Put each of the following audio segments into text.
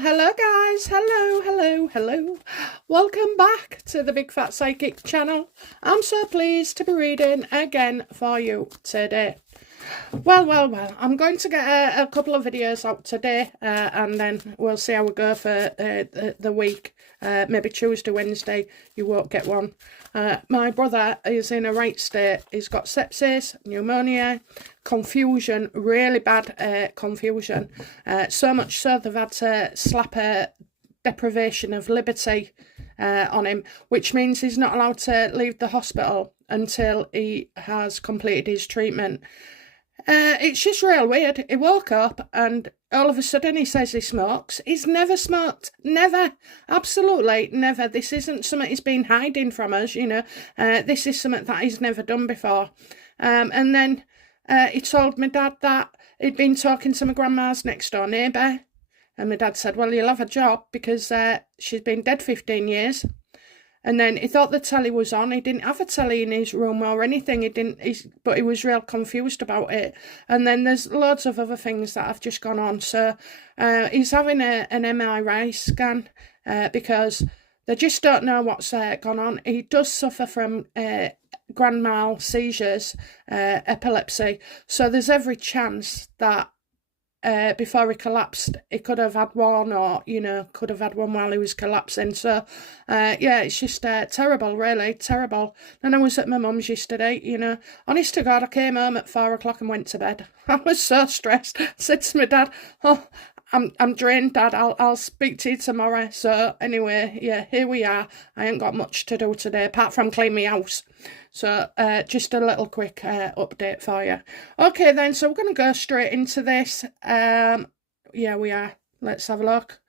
hello guys, hello. Welcome back to the Big Fat Psychic channel. I'm so pleased to be reading again for you today. Well, I'm going to get a couple of videos out today and then we'll see how we go for the week. Maybe Tuesday, Wednesday, you won't get one. My brother is in a right state. He's got sepsis, pneumonia, confusion, really bad confusion. So much so they've had to slap a deprivation of liberty on him, which means he's not allowed to leave the hospital until he has completed his treatment. It's just real weird. He woke up and all of a sudden he says he smokes. He's never smoked. Never. Absolutely never. This isn't something he's been hiding from us, you know. This is something that he's never done before. And then he told my dad that he'd been talking to my grandma's next door neighbour. And my dad said, well, you'll have a job because she's been dead 15 years. And then he thought the telly was on. He didn't have a telly in his room or anything. But he was real confused about it. And then there's loads of other things that have just gone on. So he's having an MRI scan because they just don't know what's gone on. He does suffer from grand mal seizures, epilepsy. So there's every chance that before he collapsed, he could have had one, or, you know, could have had one while he was collapsing. So, yeah, it's just terrible, really, terrible. And I was at my mum's yesterday, you know. Honest to God, I came home at 4 o'clock and went to bed. I was so stressed. I said to my dad, oh, I'm drained, Dad. I'll speak to you tomorrow. So anyway, yeah, here we are. I ain't got much to do today apart from clean my house. So just a little quick update for you. Okay then, so we're going to go straight into this. Yeah, we are. Let's have a look.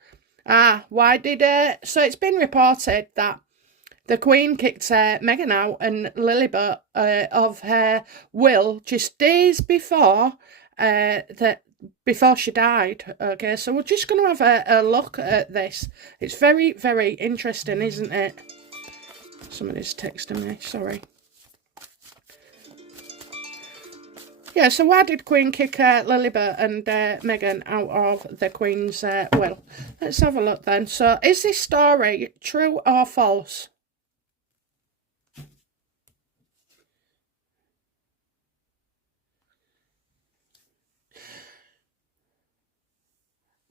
Why did so it's been reported that the Queen kicked Meghan out and Lilibet of her will just days before before she died. Okay, so we're just going to have a look at this. It's very, very interesting, isn't it? Somebody's texting me, sorry. Yeah, so why did Queen kick Lilibet and Meghan out of the Queen's will? Let's have a look then. So, is this story true or false?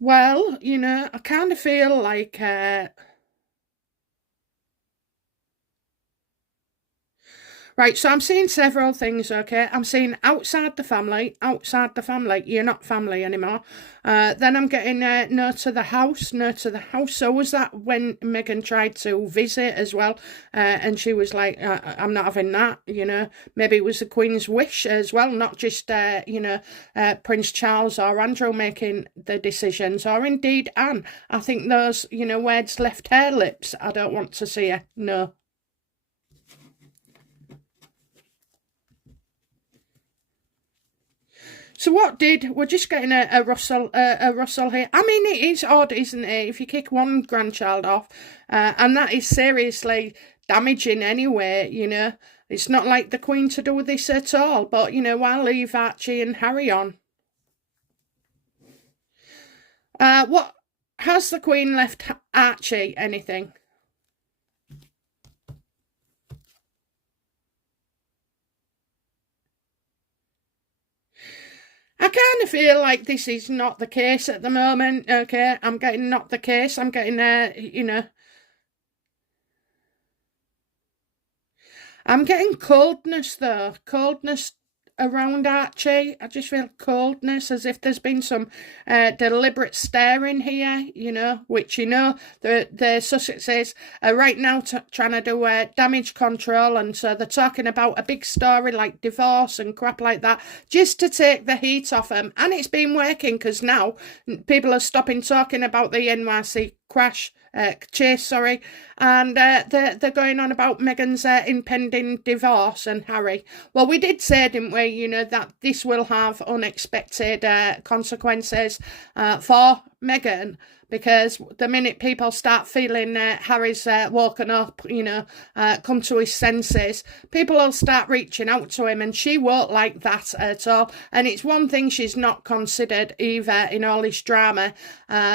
Well, you know, I kind of feel like right, so I'm seeing several things, okay? I'm seeing outside the family, you're not family anymore. Then I'm getting no to the house. So was that when Meghan tried to visit as well? And she was like, I'm not having that, you know? Maybe it was the Queen's wish as well, not just, you know, Prince Charles or Andrew making the decisions, or indeed Anne. I think those, you know, words left her lips. I don't want to see her, no. So what did, we're just getting a rustle here. I mean, it is odd, isn't it, if you kick one grandchild off, and that is seriously damaging anyway, you know. It's not like the Queen to do with this at all, but, you know, I'll leave Archie and Harry on. What, has the Queen left Archie anything? I kind of feel like this is not the case at the moment, okay? I'm getting not the case. I'm getting, you know, I'm getting coldness, though. Coldness around Archie. I just feel coldness, as if there's been some deliberate staring here, you know, which, you know, the Sussexes are right now trying to do damage control, and so they're talking about a big story like divorce and crap like that, just to take the heat off them. And it's been working, because now people are stopping talking about the NYC chase, and they're going on about Meghan's impending divorce and Harry. Well, we did say, didn't we, you know, that this will have unexpected consequences for Meghan, because the minute people start feeling Harry's woken up, come to his senses, people will start reaching out to him, and she won't like that at all. And it's one thing she's not considered either in all this drama.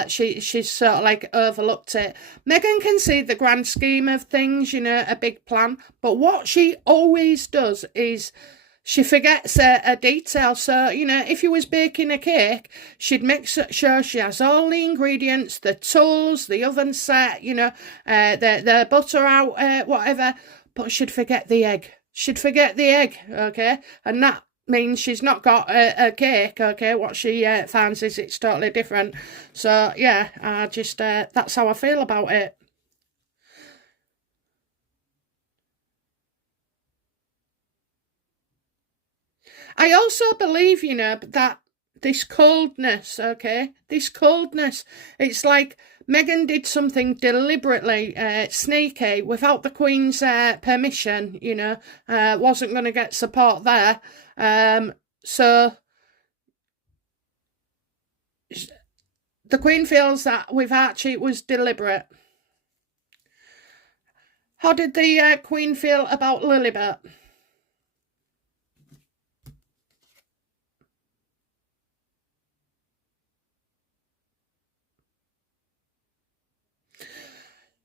She's sort of like overlooked it. Meghan can see the grand scheme of things, a big plan, but what she always does is she forgets a detail. So, if you was baking a cake, she'd make sure she has all the ingredients, the tools, the oven set, the butter out, whatever. But she'd forget the egg. She'd forget the egg, okay? And that means she's not got a cake, okay? What she finds is it's totally different. So, yeah, I just, that's how I feel about it. I also believe, that this coldness, okay, it's like Meghan did something deliberately sneaky without the Queen's permission, wasn't going to get support there. So the Queen feels that with Archie it was deliberate. How did the Queen feel about Lilibet?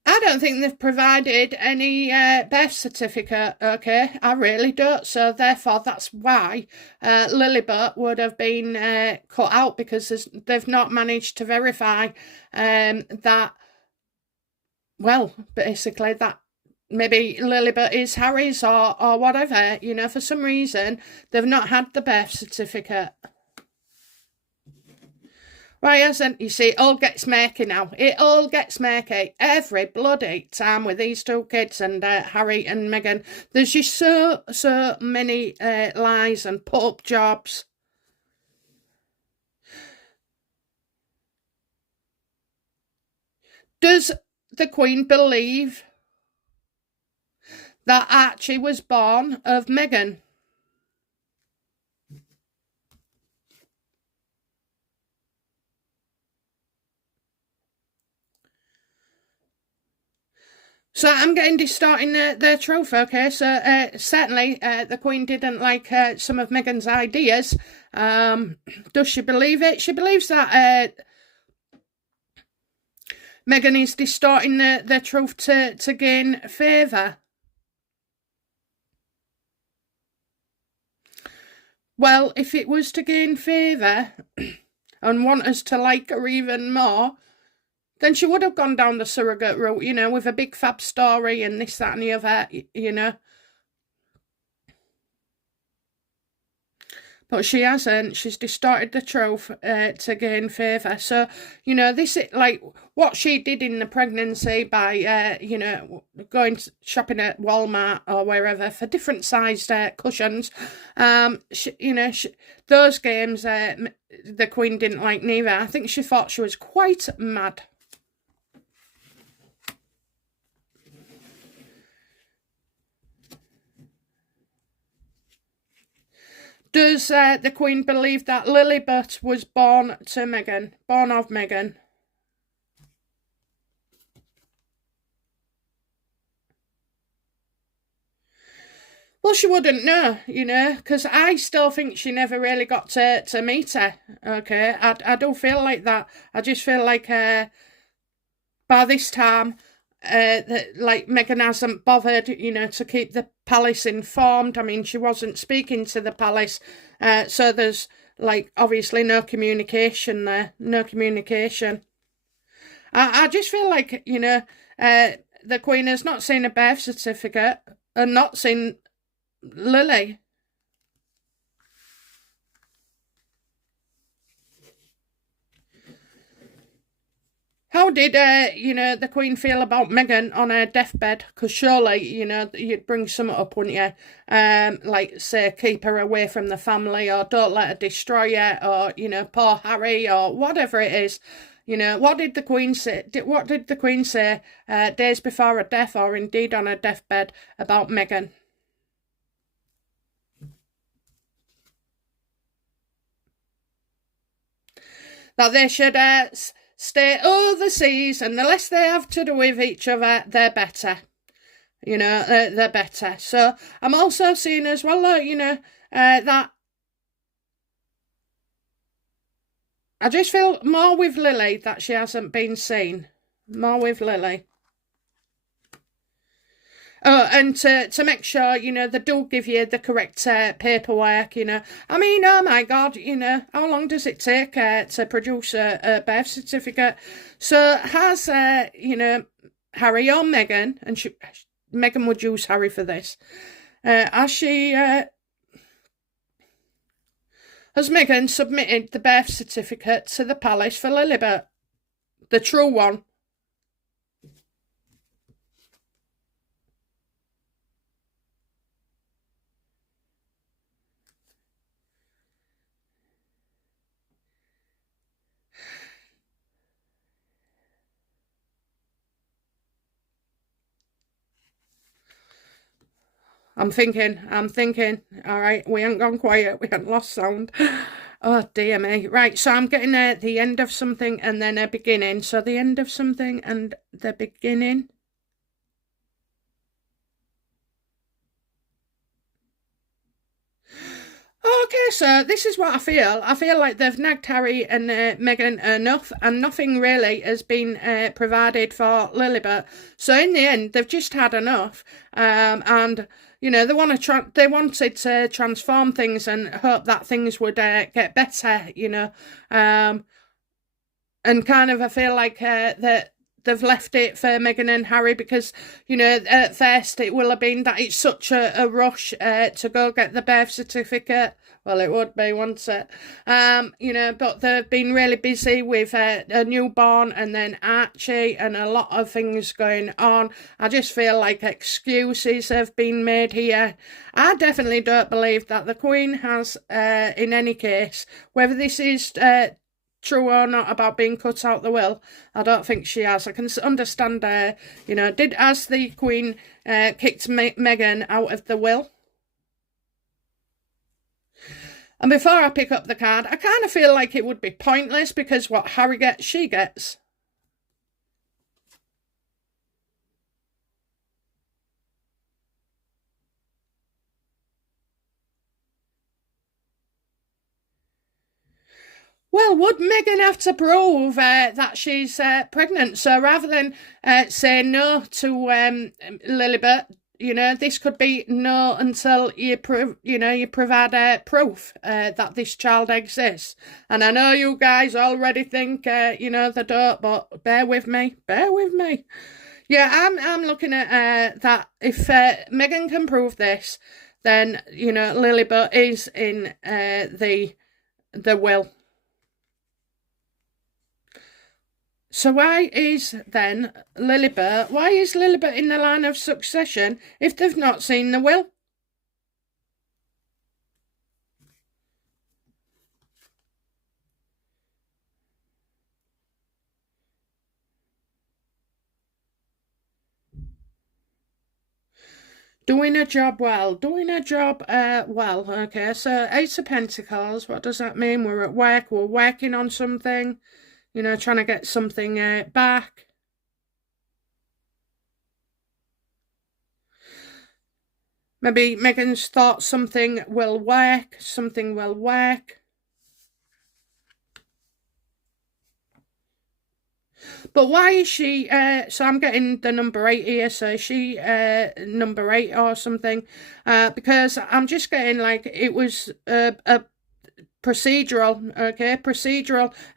I don't think they've provided any birth certificate, okay? I really don't. So therefore, that's why Lilibet would have been cut out, because they've not managed to verify that, well, basically that maybe Lilibet is Harry's or whatever, for some reason, they've not had the birth certificate. Why hasn't? You see, it all gets murky now. It all gets murky every bloody time with these two kids and Harry and Meghan. There's just so many lies and put-up jobs. Does the Queen believe that Archie was born of Meghan? So I'm getting distorting their truth, okay? So certainly the Queen didn't like some of Meghan's ideas. Does she believe it? She believes that Meghan is distorting the truth to gain favour. Well, if it was to gain favour and want us to like her even more, then she would have gone down the surrogate route, with a big fab story and this, that and the other, But she hasn't. She's distorted the truth to gain favour. So, this is like what she did in the pregnancy by, going shopping at Walmart or wherever for different sized cushions. Those games, the Queen didn't like neither. I think she thought she was quite mad. Does the Queen believe that Lilibet was born of Meghan? Well, she wouldn't know, because I still think she never really got to meet her, okay? I don't feel like that. I just feel like by this time, like Meghan hasn't bothered, to keep the palace informed. I mean, she wasn't speaking to the palace, so there's like obviously no communication there, no communication. I just feel like the Queen has not seen a birth certificate and not seen Lily. How did, the Queen feel about Meghan on her deathbed? Because surely, you'd bring something up, wouldn't you? Like, say, keep her away from the family, or don't let her destroy her, or, poor Harry, or whatever it is. What did the Queen say? What did the Queen say days before her death, or indeed on her deathbed, about Meghan? That they should stay overseas, and the less they have to do with each other, they're better. You know, they're better. So I'm also seeing as well, you know, that I just feel more with Lily that she hasn't been seen. More with Lily. Oh, and to make sure, you know, they do give you the correct paperwork, you know. I mean, oh my God, you know, how long does it take to produce a birth certificate? So has, you know, Harry or Meghan, and Meghan would use Harry for this, has Meghan submitted the birth certificate to the palace for Lilibet? The true one. I'm thinking, all right, we ain't gone quiet, we ain't lost sound. Oh, dear me. Right, so I'm getting the end of something and then a beginning. So the end of something and the beginning. Okay, so this is what I feel. I feel like they've nagged Harry and Meghan enough, and nothing really has been provided for Lilibet. So in the end, they've just had enough, and you know they wanted to transform things and hope that things would get better. You know, and kind of I feel like that. They've left it for Meghan and Harry because, you know, at first it will have been that it's such a rush to go get the birth certificate. Well, it would be, wouldn't it? You know, but they've been really busy with a newborn and then Archie and a lot of things going on. I just feel like excuses have been made here. I definitely don't believe that the Queen has, in any case, whether this is true or not about being cut out the will, I don't think she has. I can understand, you know, has the Queen kicked Meghan out of the will? And before I pick up the card, I kind of feel like it would be pointless because what Harry gets, she gets. Well, would Meghan have to prove that she's pregnant? So rather than say no to Lilibet, you know, this could be no until you provide proof that this child exists. And I know you guys already think, you know, they don't, but bear with me. Yeah, I'm looking at that. If Meghan can prove this, then, you know, Lilibet is in the will. So why is Lilibet in the line of succession if they've not seen the will? Doing a job well. Okay, so Ace of Pentacles, what does that mean? We're at work, we're working on something, you know, trying to get something back. Maybe Meghan's thought something will work. But why is she, so I'm getting the number 8 here, so is she number 8 or something? Because I'm just getting like it was a procedural,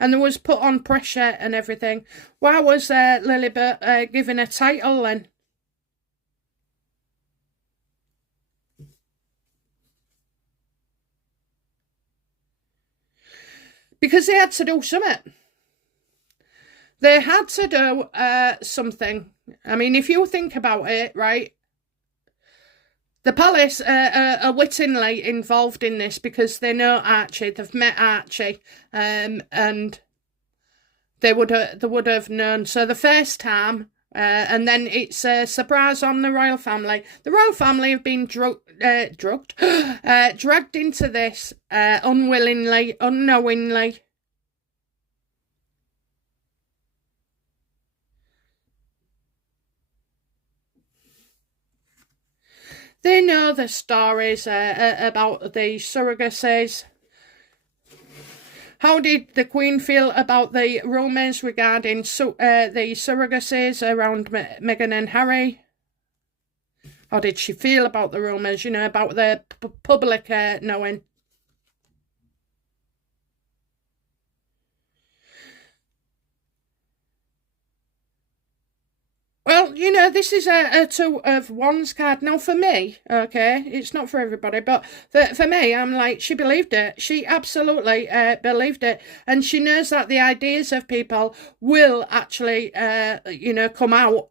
and there was put on pressure and everything. Why was Lilibet given a title then? Because they had to do something. They had to do something. I mean, if you think about it, right, the palace are wittingly involved in this because they know Archie, they've met Archie, and they would have known. So the first time, and then it's a surprise on the royal family. The royal family have been dragged into this unwillingly, unknowingly. They know the stories about the surrogacies. How did the Queen feel about the rumours regarding the surrogacies around Meghan and Harry? How did she feel about the rumours, about the public knowing? Well, this is a two of wands card. Now, for me, okay, it's not for everybody, but for me, I'm like, she believed it. She absolutely believed it. And she knows that the ideas of people will actually, come out,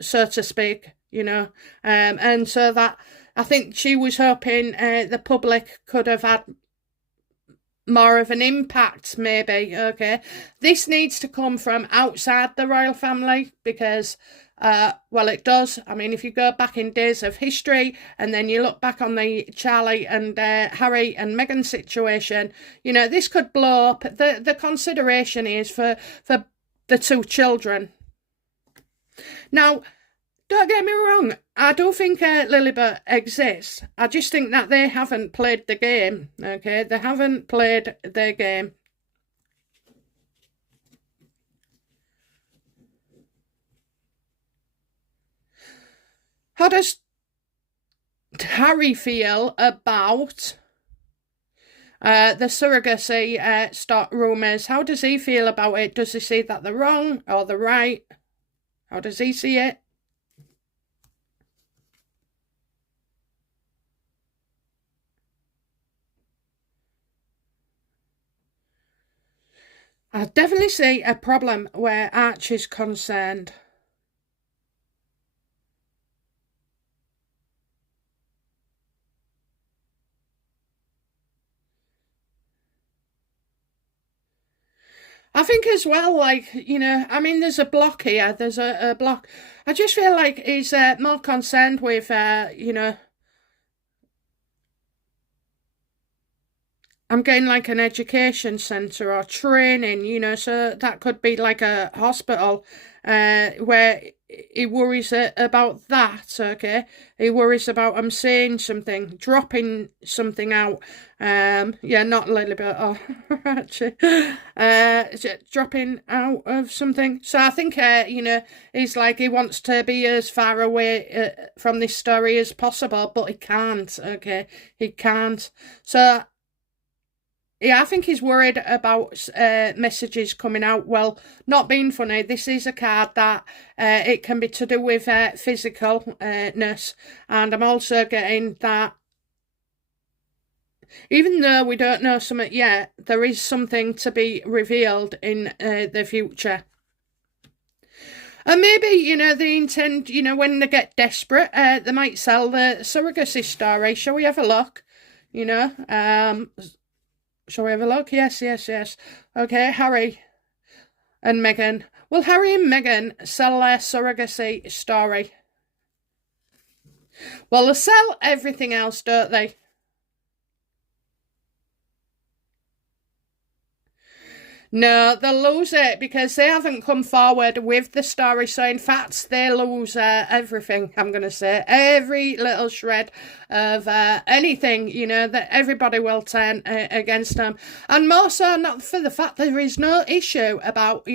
so to speak, and so that I think she was hoping the public could have had more of an impact, maybe. Okay, this needs to come from outside the royal family because well, it does. I mean, if you go back in days of history and then you look back on the Charlie and Harry and Meghan situation, this could blow up. The consideration is for the two children. Now, don't get me wrong, I do think Lilibet exists. I just think that they haven't played the game, okay? They haven't played their game. How does Harry feel about the surrogacy start rumours? How does he feel about it? Does he see that they're wrong or they're right? How does he see it? I definitely see a problem where Archie's concerned. I think as well, like, I mean, there's a block here. There's a block. I just feel like he's more concerned with, I'm getting like an education centre or training, so that could be like a hospital where he worries about that, okay? He worries about I'm saying something, dropping something out. Yeah, not a little bit, oh, actually, dropping out of something. So I think, he's like, he wants to be as far away from this story as possible, but he can't, okay? He can't. So yeah, I think he's worried about messages coming out. Well, not being funny, this is a card that it can be to do with physicalness. And I'm also getting that even though we don't know something yet, there is something to be revealed in the future. And maybe, they intend, when they get desperate, they might sell the surrogacy story. Shall we have a look? Shall we have a look? Yes. Okay, Harry and Meghan. Will Harry and Meghan sell their surrogacy story? Well, they sell everything else, don't they? No, they'll lose it because they haven't come forward with the story. So, in fact, they lose everything, I'm going to say. Every little shred of anything, that everybody will turn against them. And more so, not for the fact that there is no issue about,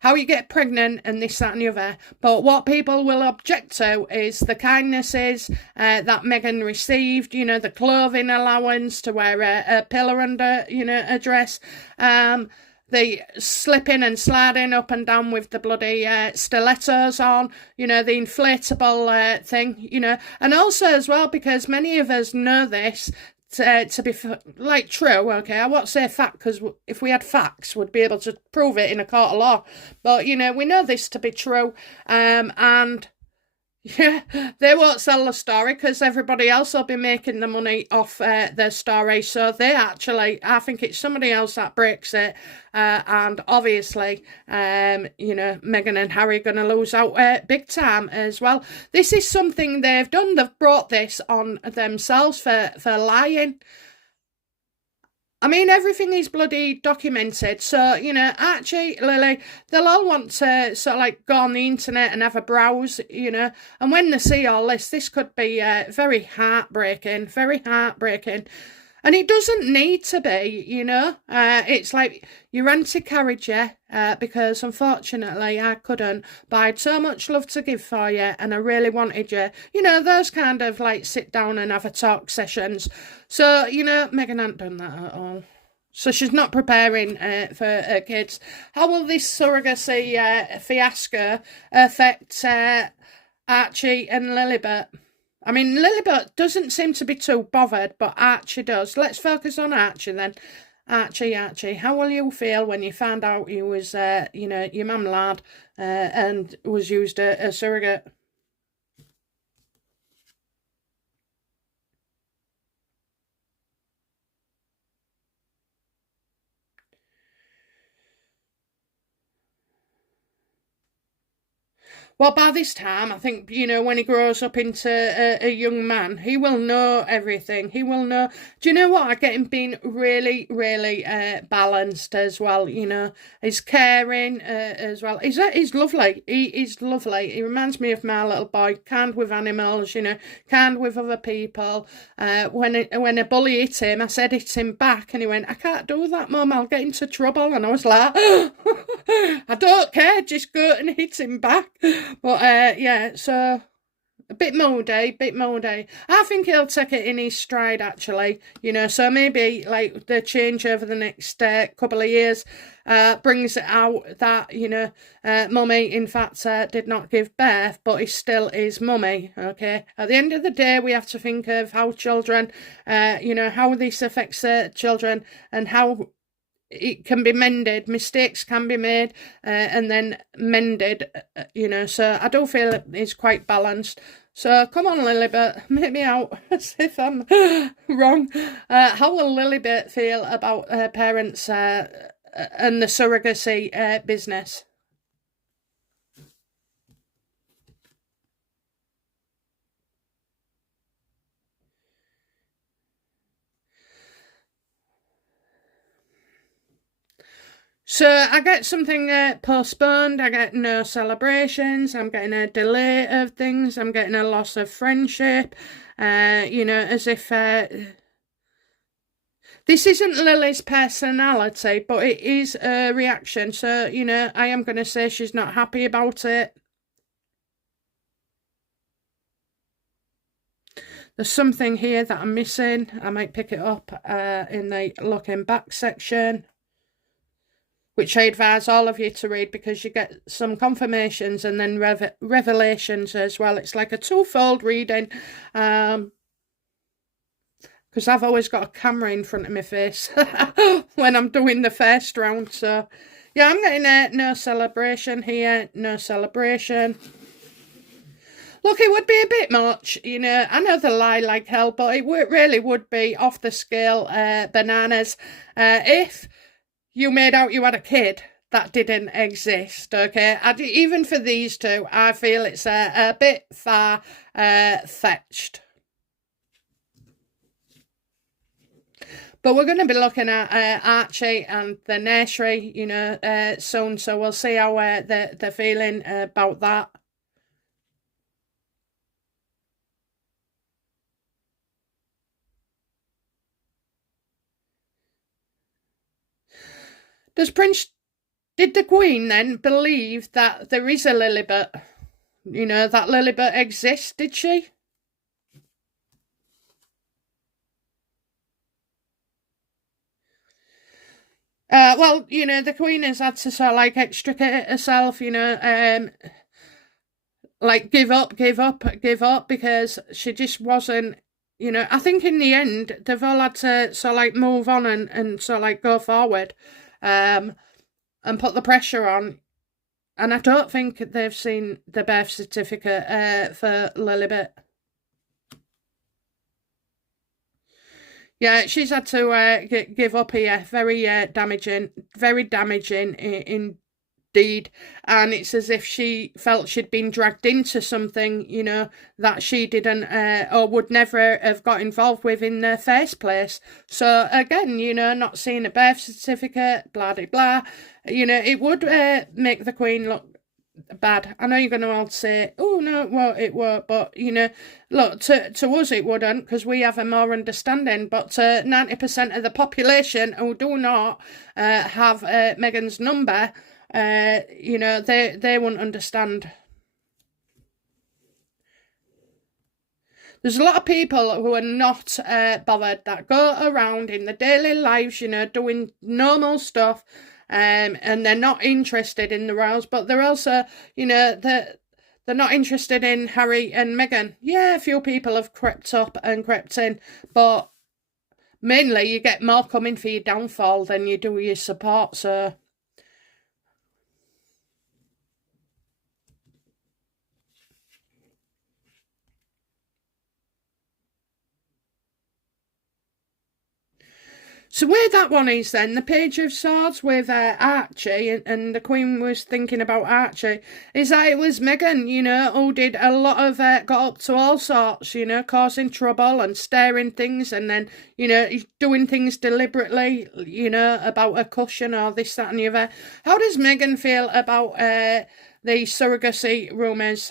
how you get pregnant and this, that, and the other. But what people will object to is the kindnesses that Meghan received, the clothing allowance to wear a pillar under, a dress. The slipping and sliding up and down with the bloody stilettos on, the inflatable thing, and also as well, because many of us know this to be like true, okay, I won't say fact, because if we had facts, we'd be able to prove it in a court of law, but, we know this to be true, and yeah, they won't sell the story because everybody else will be making the money off their story. So they actually, I think it's somebody else that breaks it. And obviously, Meghan and Harry are going to lose out big time as well. This is something they've done. They've brought this on themselves for lying. I mean, everything is bloody documented. So, you know, Archie, Lily, they'll all want to sort of like go on the internet and have a browse, you know. And when they see all this could be very heartbreaking, very heartbreaking. And it doesn't need to be, you know. It's like your auntie carried you because unfortunately I couldn't. But I had so much love to give for you and I really wanted you. You know, those kind of like sit down and have a talk sessions. So, you know, Megan hadn't done that at all. So she's not preparing for her kids. How will this surrogacy fiasco affect Archie and Lilibet? I mean, Lilibet doesn't seem to be too bothered, but Archie does. Let's focus on Archie then. Archie, how will you feel when you found out he was, you know, your mum lad and was used a surrogate? Well, by this time, I think, you know, when he grows up into a young man, he will know everything. He will know. Do you know what? I get him being really, really balanced as well, you know. He's caring as well. He's lovely. He's lovely. He reminds me of my little boy, kind with animals, you know, kind with other people. When a bully hit him, I said, hit him back. And he went, I can't do that, Mum. I'll get into trouble. And I was like, I don't care. Just go and hit him back. But yeah, so a bit moody. I think he'll take it in his stride, actually. You know, so maybe like the change over the next couple of years brings it out that, you know, mummy, in fact, did not give birth, but he still is mummy, okay? At the end of the day, we have to think of how children, you know, how this affects children and how it can be mended, mistakes can be made and then mended, you know, so I do feel it's quite balanced. So come on, Lilibet, make me out as if I'm wrong. How will Lilibet feel about her parents and the surrogacy business? So I get something postponed, I get no celebrations, I'm getting a delay of things, I'm getting a loss of friendship, you know, as if this isn't Lily's personality, but it is a reaction. So, you know, I am going to say she's not happy about it. There's something here that I'm missing. I might pick it up in the looking back section, which I advise all of you to read because you get some confirmations and then revelations as well. It's like a twofold reading because I've always got a camera in front of my face when I'm doing the first round. So, yeah, I'm getting no celebration here, no celebration. Look, it would be a bit much, you know. I know they lie like hell, but it really would be off the scale bananas if you made out you had a kid that didn't exist, okay? Even for these two, I feel it's a bit far fetched. But we're going to be looking at Archie and the nursery, you know, soon. So we'll see how they're feeling about that. Did the Queen then believe that there is a Lilibet? You know, that Lilibet exists, did she? Well, you know, the Queen has had to sort of like extricate herself, you know, like give up, because she just wasn't, you know, I think in the end, they've all had to sort of like move on and sort of like go forward. And put the pressure on. And I don't think they've seen the birth certificate for Lilibet. Yeah, she's had to give up here. Very damaging indeed. deed, and it's as if she felt she'd been dragged into something, you know, that she didn't or would never have got involved with in the first place. So again, you know, not seeing a birth certificate, blah blah blah, you know, it would make the Queen look bad. I know you're going to all say, oh no, well, it won't, but you know, look, to us it wouldn't, because we have a more understanding, but to 90% of the population who do not have Meghan's number, you know, they won't understand. There's a lot of people who are not bothered, that go around in their daily lives, you know, doing normal stuff, and they're not interested in the royals, but they're also, you know, they're not interested in Harry and Meghan. Yeah, a few people have crept up and crept in, but mainly you get more coming for your downfall than you do your support, so... So where that one is then, the Page of Swords with Archie, and the Queen was thinking about Archie, is that it was Meghan, you know, who did a lot of, got up to all sorts, you know, causing trouble and stirring things, and then, you know, doing things deliberately, you know, about a cushion or this, that and the other. How does Meghan feel about the surrogacy rumours?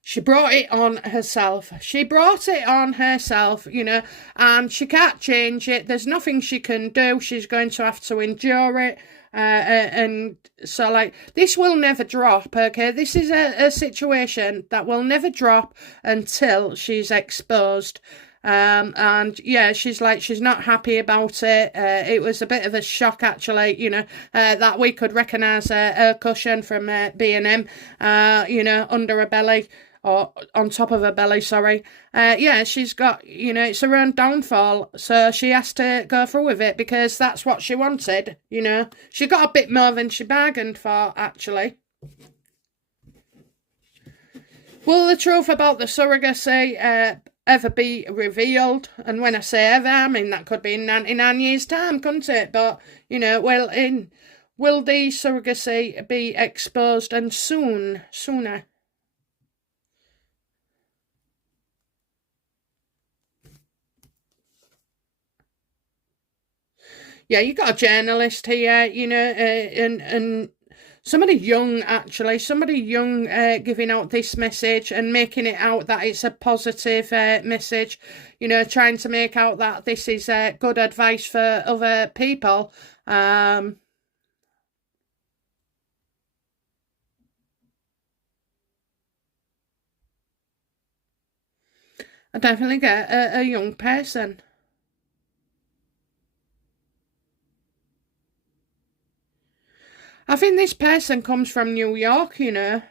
She brought it on herself. She brought it on herself, you know, and she can't change it. There's nothing she can do. She's going to have to endure it. And so, like, this will never drop, okay? This is a situation that will never drop until she's exposed. And yeah, she's not happy about it. It was a bit of a shock, actually, you know, that we could recognise a cushion from B&M, you know, under her belly, or on top of her belly, sorry. Yeah, she's got, you know, it's her own downfall, so she has to go through with it because that's what she wanted, you know. She got a bit more than she bargained for, actually. Will the truth about the surrogacy ever be revealed? And when I say ever, I mean that could be in 99 years' time, couldn't it? But, you know, will the surrogacy be exposed, and sooner? Yeah, you got a journalist here, you know, and somebody young, actually, giving out this message and making it out that it's a positive message, you know, trying to make out that this is good advice for other people. I definitely get a young person. I think this person comes from New York, you know.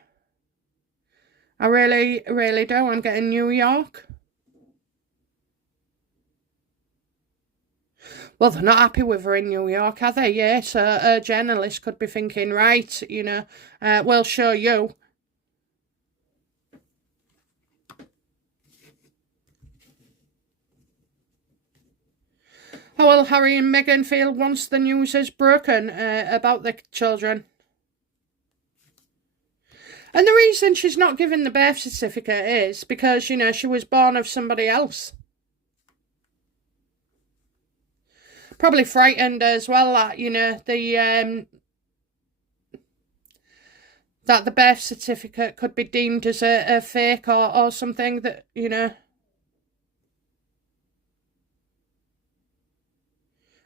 I really, really do. I'm getting New York. Well, they're not happy with her in New York, are they? Yeah, so a journalist could be thinking, right, you know, we'll show you. How will Harry and Meghan feel once the news is broken about the children? And the reason she's not given the birth certificate is because, you know, she was born of somebody else. Probably frightened as well that, you know, that the birth certificate could be deemed as a fake or something, that, you know.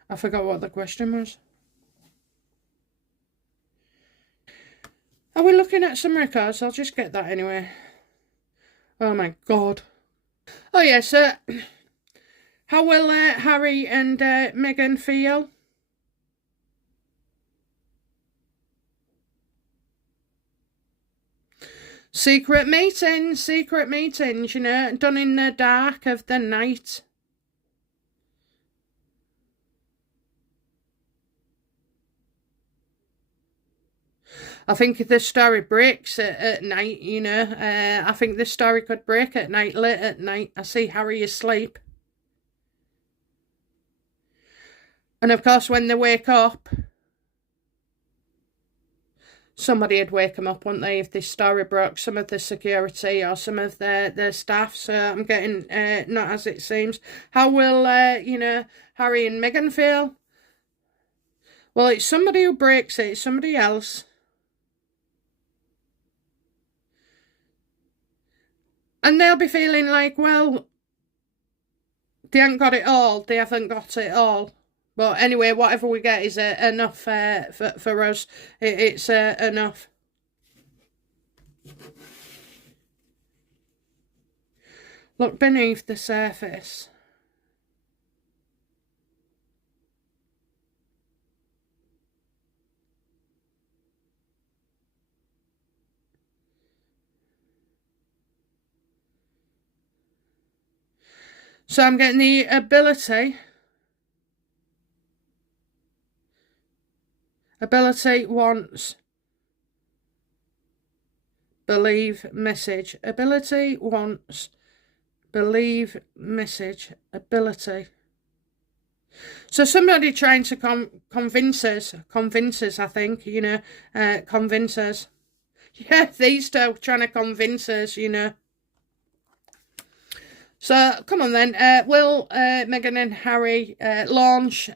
I forgot what the question was. Are we looking at some records? I'll just get that anyway. Oh my god. Oh yeah, so how will Harry and Meghan feel? Secret meetings, you know, done in the dark of the night. I think if the story breaks at night, you know, I think the story could break at night, late at night. I see Harry asleep. And of course, when they wake up, somebody would wake them up, wouldn't they, if this story broke? Some of the security or some of the staff. So I'm getting, not as it seems. How will, you know, Harry and Meghan feel? Well, it's somebody who breaks it. It's somebody else. And they'll be feeling like, well, they haven't got it all. They haven't got it all. But anyway, whatever we get is enough for us. It's enough. Look beneath the surface. So I'm getting the ability. Ability wants believe message. Ability wants believe message. Ability. So somebody trying to convince us, I think, you know, convince us. Yeah, these two trying to convince us, you know. So, come on then. Will Meghan and Harry launch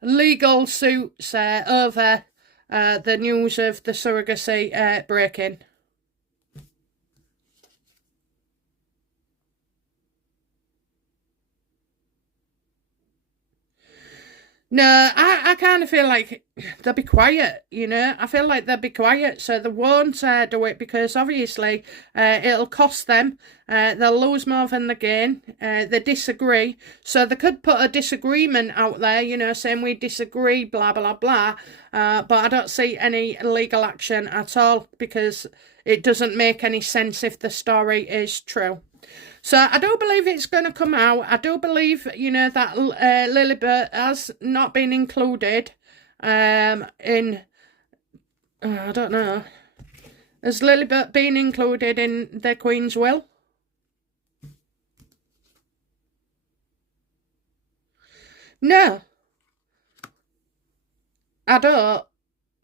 legal suits over the news of the surrogacy breaking? No, I kind of feel like they'll be quiet, you know. I feel like they'll be quiet, so they won't do it because obviously it'll cost them. They'll lose more than they gain. They disagree, so they could put a disagreement out there, you know, saying we disagree, blah, blah, blah. But I don't see any legal action at all because it doesn't make any sense if the story is true. So I do believe it's going to come out. I do believe, you know, that Lilibet has not been included in... I don't know. Has Lilibet been included in the Queen's will? No. I don't.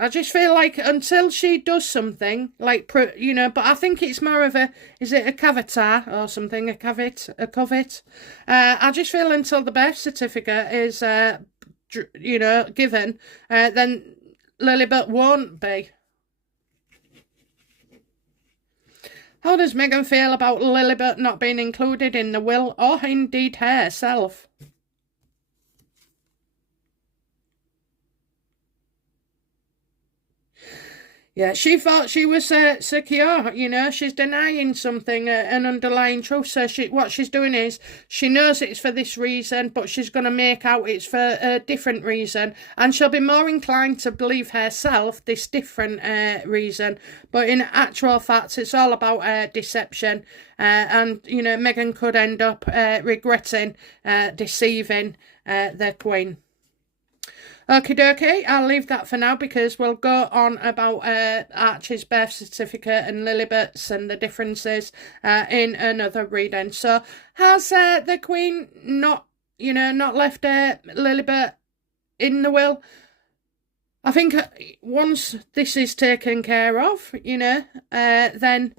I just feel like until she does something, like, you know, but I think it's more of a, is it a cavitar or something, a covet? I just feel until the birth certificate is, you know, given, then Lilibet won't be. How does Meghan feel about Lilibet not being included in the will, or indeed herself? Yeah, she thought she was secure, you know, she's denying something, an underlying truth. So what she's doing is, she knows it's for this reason, but she's going to make out it's for a different reason. And she'll be more inclined to believe herself this different reason. But in actual fact, it's all about deception. And, you know, Meghan could end up regretting deceiving the Queen. Okie dokie, I'll leave that for now because we'll go on about Archie's birth certificate and Lilibet's and the differences in another reading. So, has the Queen not left Lilibet in the will? I think once this is taken care of, you know, then,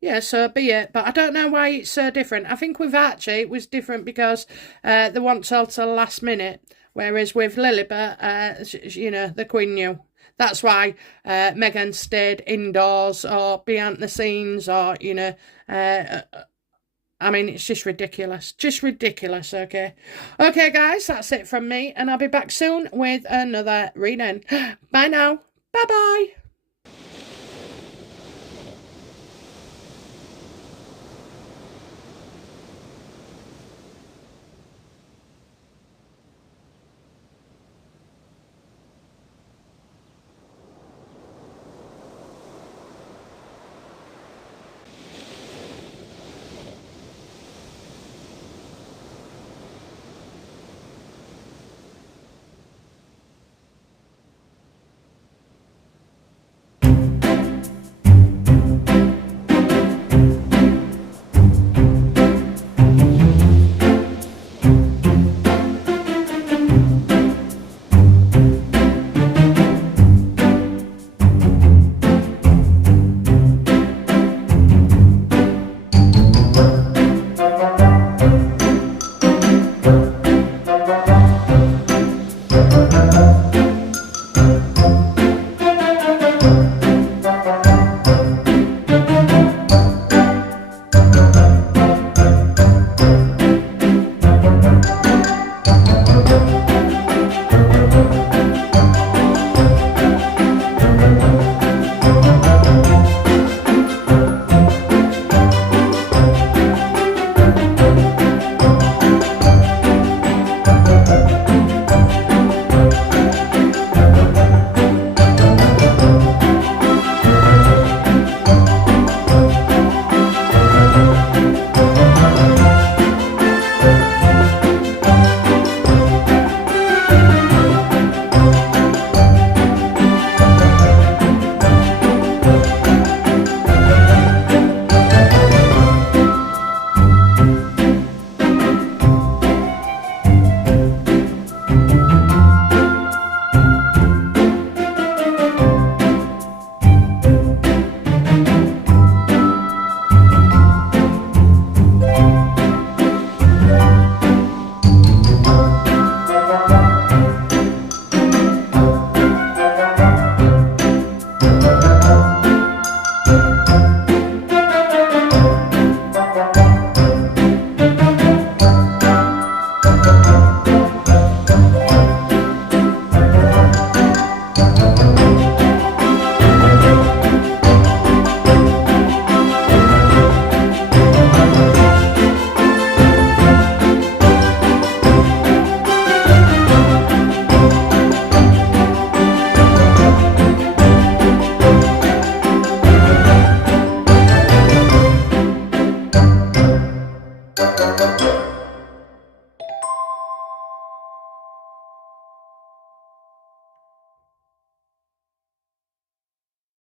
yeah, so be it. But I don't know why it's so different. I think with Archie, it was different because they want till the last minute. Whereas with Lilibet, you know, the Queen knew. That's why Meghan stayed indoors or behind the scenes or, you know, I mean, it's just ridiculous. Just ridiculous, okay? Okay, guys, that's it from me. And I'll be back soon with another reading. Bye now. Bye-bye.